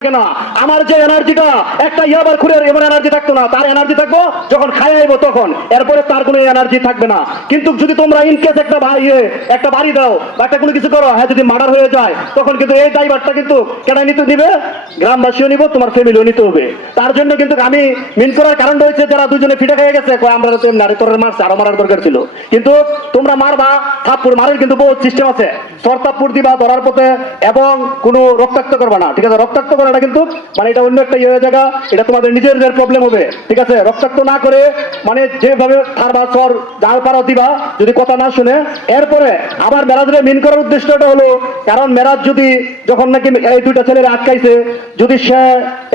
না আমার যে এনার্জিটা একটা ইয়াবার খুঁড়ের এমন এনার্জি থাকতো না, তার এনার্জি থাকবো যখন খাই আইবো তখন, এরপরে তার কোনো এনার্জি থাকবে না। কিন্তু যদি তোমরা ইনকেস একটা বাড়ি দাও বা একটা কোনো কিছু করো, হ্যাঁ যদি মার্ডার হয়ে যায় তখন কিন্তু এই দায়ভারটা কিন্তু কেন নিতে দিবে? গ্রামবাসীও নিব, তোমার ফ্যামিলিও নিতে হবে। তার জন্য কিন্তু আমি মিন করার কারণ রয়েছে, যারা দুজনে ফিটে খেয়ে গেছে আমরা তো নারী তোর মারছে, আরো মারার দরকার ছিল। কিন্তু তোমরা মারবা, থাপ্পুর মারের কিন্তু বহু সিস্টেম আছে। সর থাপ্পুর দিবা ধরার পথে এবং কোনো রক্তাক্ত করবা না, ঠিক আছে? রক্তাক্ত করাটা কিন্তু মানে এটা অন্য একটা ইয়ে জায়গা, এটা তোমাদের নিজেদের প্রবলেম হবে, ঠিক আছে? রক্তাক্ত না করে মানে যেভাবে থারবা সর যার পারো দিবা, যদি কথা না শুনে। এরপরে আবার মেরাজরে মিন করার উদ্দেশ্যটা হলো, কারণ মেরাজ যদি যখন নাকি এই দুইটা ছেলের আটকাইছে, যদি সে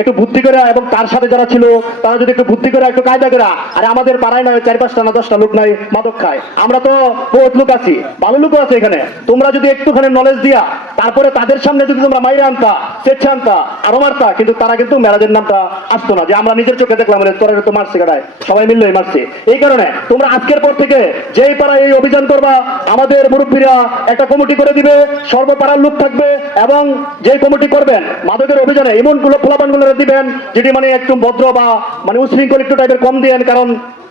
একটু বুদ্ধি করে এবং তার সাথে যারা ছিল তারা যদি একটু বুদ্ধি করে একটু কায়দা করে, আরে আমাদের পাড়ায় নয় 4-5টা না 10টা লোক নাই মাদক খায়, আমরা তো বহুত লোক আছি, ভালো লোকও আছে এখানে। তোমরা যদি একটুখানি নলেজ দিয়া তারপরে তাদের সামনে যদি তোমরা মাইরে আনতা, স্বেচ্ছা আনতা, আরো মারতা, কিন্তু তারা কিন্তু মেরাজের নামটা আসতো না যে আমরা নিজের চোখে দেখলাম তোরা তো মারছে গাড়ায়, সবাই মিললেই মারছে। এই কারণে তোমরা আজকের পর থেকে যেই পাড়ায় এই অভিযান করবা, আমাদের মুরব্বীরা একটা কমিটি করে দিবে, সর্বপাড়ার লোক থাকবে, এবং যেই কমিটি করবেন মাদকের অভিযানে এমন পোলাপানগুলো দিবেন যেটি মানে একটু ভদ্র বা মানে উশৃঙ্খল একটু টাইপের কম দিয়েন, কারণ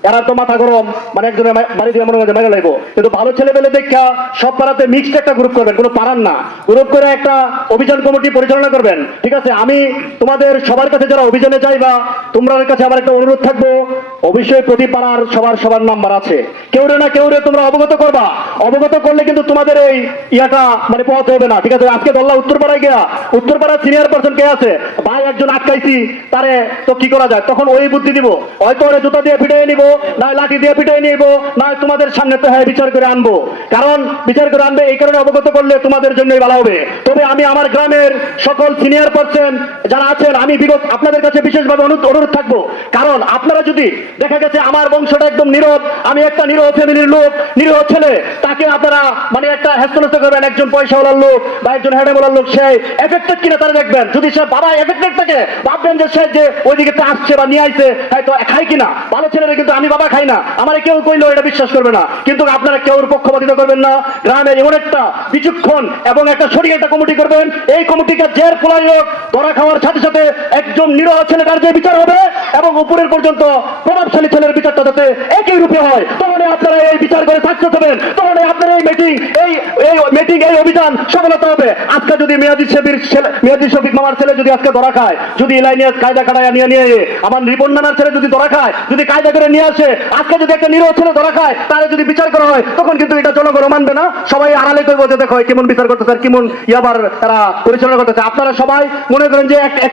এরা তো মাথা গরম, মানে একজনের বাড়ি দিয়ে মনে হয় মেরে লাগবো। কিন্তু ভালো ছেলে পেলে দেখা সব পাড়াতে মিক্সড একটা গ্রুপ করবেন, কোনো পাড়ার না, গ্রুপ করে একটা অভিযান কমিটি পরিচালনা করবেন, ঠিক আছে? আমি তোমাদের সবার কাছে যারা অভিযানে যাইবা, তোমাদের কাছে আমার একটা অনুরোধ থাকবো, অবশ্যই প্রতি পাড়ার সবার নাম্বার আছে, কেউ না কেউ তোমরা অবগত করবা। অবগত করলে কিন্তু তোমাদের এই ইয়াটা মানে পথ হবে না, ঠিক আছে? আজকে ধরলা উত্তরপাড়ায় গিয়া, উত্তরপাড়ার সিনিয়র পার্সন কে আছে, ভাই একজন আটকাইছি, তারে তো কি করা যায়, তখন ওই বুদ্ধি দিব, হয়তো ওরে জুতা দিয়ে পিটাই নিব, না লাঠি দিয়ে পিটাই নিব, না তোমাদের সামনে তো হ্যাঁ বিচার করে আনবো, কারণ বিচার করে আনবে এই কারণে অবগত করলে তোমাদের জন্যই ভালো হবে। তবে আমি আমার গ্রামের সকল সিনিয়র পার্সন যারা আছেন, আমি বিগত আপনাদের কাছে বিশেষভাবে অনুরোধ থাকবো, কারণ আপনারা যদি দেখা গেছে আমার বংশটা একদম নীরব, আমি একটা নিরহ ফ্যামিলির লোক, নিরহ ছেলে, তাকে আপনারা মানে একটা হেস্তনস্ত করবেন, একজন পয়সাওয়ালার লোক বা একজন হেডেওয়ালার লোক, সে এফেক্টেড কিনা তারা দেখবেন। যদি সে বাবা এফেক্টেড থাকে, ভাববেন যে সে যে ওইদিকে আসছে বা নিয়ে আইছে, হয়তো খাই কিনা। ভালো ছেলেরা কিন্তু আমি বাবা খাই না, আমার কেউ কইলেও এটা বিশ্বাস করবে না। কিন্তু আপনারা কেউ পক্ষপাতিতা করবেন না, গ্রামের এমন একটা বিচক্ষণ এবং একটা সঠিক একটা কমিটি করবেন, এই কমিটিকে জের পোলাই হোক ধরা খাওয়ার সাথে সাথে একজন নিরহ ছেলেটার যে বিচার হবে এবং উপরের পর্যন্ত প্রভাবশালী ছেলের বিচারটা যাতে একই রূপে হয়, তখন আপনারা এই বিচার করে থাকতে হবেন, তখন আপনারা এই মিটিং এই অভিযান সফলতা হবে। আজকে যদি মেয়াজি শফিক মামার ছেলে যদি আজকে ধরা খায়, যদি ইলাইনিয়াস কায়দা কাটায় নিয়ে আমার রিপন নানার ছেলে যদি ধরা খায়, যদি কায়দা করে নিয়ে আসে, আজকে যদি একটা নিরহ ছেলে ধরা খায়, তাহলে যদি বিচার করা হয়, তখন কিন্তু এটা জনগণ মানবে না, সবাই আড়ালে করবো যে দেখো কেমন বিচার করতেছে আর কেমন ইয়াবার তারা পরিচালনা করতেছে। আপনারা সবাই মনে করেন যে